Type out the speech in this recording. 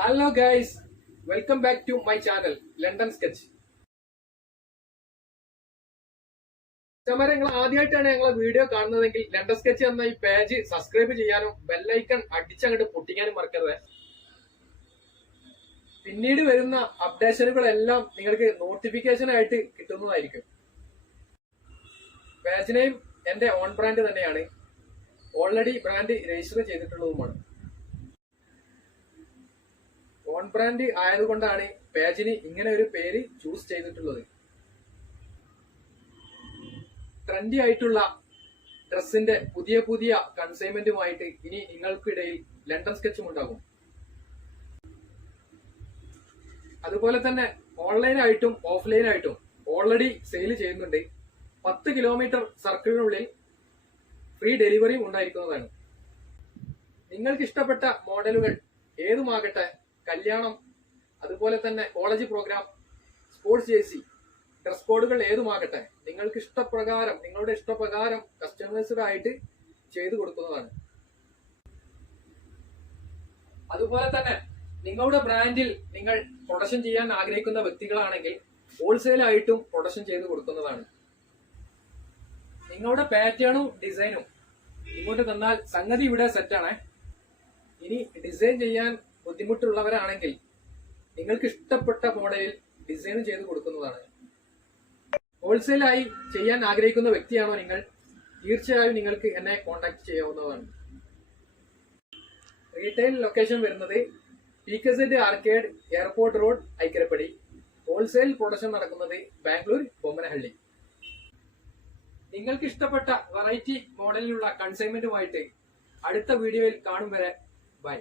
Hello guys, welcome back to my channel London sketch. നിങ്ങൾ ആദ്യമായിട്ടാണ് ഞങ്ങളെ വീഡിയോ കാണുന്നതെങ്കിൽ ലണ്ടൻ സ്കെച്ച് എന്ന ഈ പേജ് സബ്സ്ക്രൈബ് ചെയ്യാനും ബെല്ലൈക്കൺ അടിച്ചങ്ങോട്ട് പൊട്ടിക്കാനും മറക്കരുത്. പിന്നീട് വരുന്ന അപ്ഡേഷനുകളെല്ലാം നിങ്ങൾക്ക് നോട്ടിഫിക്കേഷൻ ആയിട്ട് കിട്ടുന്നതായിരിക്കും. പേജ് നെയിം എന്റെ ഓൺ ബ്രാൻഡ് തന്നെയാണ്, ഓൾറെഡി ബ്രാൻഡ് രജിസ്റ്റർ ചെയ്തിട്ടുള്ളതുമാണ്. ഓൺ ബ്രാൻഡ് ആയതുകൊണ്ടാണ് പേജിന് ഇങ്ങനെ ഒരു പേര് ചൂസ് ചെയ്തിട്ടുള്ളത്. ട്രെൻഡി ആയിട്ടുള്ള ഡ്രസ്സിന്റെ പുതിയ പുതിയ കൺസൈൻമെന്റുമായിട്ട് ഇനി നിങ്ങൾക്കിടയിൽ ലണ്ടൻ സ്കെച്ചും ഉണ്ടാകും. അതുപോലെ തന്നെ ഓൺലൈനായിട്ടും ഓഫ്ലൈനായിട്ടും ഓൾറെഡി സെയിൽ ചെയ്യുന്നുണ്ട്. 10 കിലോമീറ്റർ സർക്കിളിനുള്ളിൽ ഫ്രീ ഡെലിവറിയും ഉണ്ടായിരിക്കുന്നതാണ്. നിങ്ങൾക്ക് ഇഷ്ടപ്പെട്ട മോഡലുകൾ ഏതുമാകട്ടെ, കല്യാണം, അതുപോലെ തന്നെ college programme, sports jersey, dress കോഡുകൾ ഏതുമാകട്ടെ, നിങ്ങൾക്ക് ഇഷ്ടപ്രകാരം നിങ്ങളുടെ ഇഷ്ടപ്രകാരം കസ്റ്റമൈസ്ഡ് ചെയ്തു കൊടുക്കുന്നതാണ്. അതുപോലെ തന്നെ നിങ്ങളുടെ ബ്രാൻഡിൽ നിങ്ങൾ പ്രൊഡക്ഷൻ ചെയ്യാൻ ആഗ്രഹിക്കുന്ന വ്യക്തികളാണെങ്കിൽ ഹോൾസെയിൽ ആയിട്ടും പ്രൊഡക്ഷൻ ചെയ്ത് കൊടുക്കുന്നതാണ്. നിങ്ങളുടെ പാറ്റേണും ഡിസൈനും ഇങ്ങോട്ട് തന്നാൽ സംഗതി ഇവിടെ സെറ്റാണ്. ഇനി ഡിസൈൻ ചെയ്യാൻ ബുദ്ധിമുട്ടുള്ളവരാണെങ്കിൽ നിങ്ങൾക്ക് ഇഷ്ടപ്പെട്ട മോഡലിൽ ഡിസൈൻ ചെയ്ത് കൊടുക്കുന്നതാണ്. ഹോൾസെയിലായി ചെയ്യാൻ ആഗ്രഹിക്കുന്ന വ്യക്തിയാണോ നിങ്ങൾ, തീർച്ചയായും നിങ്ങൾക്ക് എന്നെ കോൺടാക്ട് ചെയ്യാവുന്നതാണ്. റീറ്റെയിൽ ലൊക്കേഷൻ വരുന്നത് PKZ arcade, airport road, Aikkarappadi. Wholesale production നടക്കുന്നത് ബാംഗ്ലൂർ, ബൊമ്മനഹള്ളി. നിങ്ങൾക്ക് ഇഷ്ടപ്പെട്ട വെറൈറ്റി മോഡലിലുള്ള കൺസൈൻമെന്റുമായിട്ട് അടുത്ത വീഡിയോയിൽ കാണും വരെ ബൈ.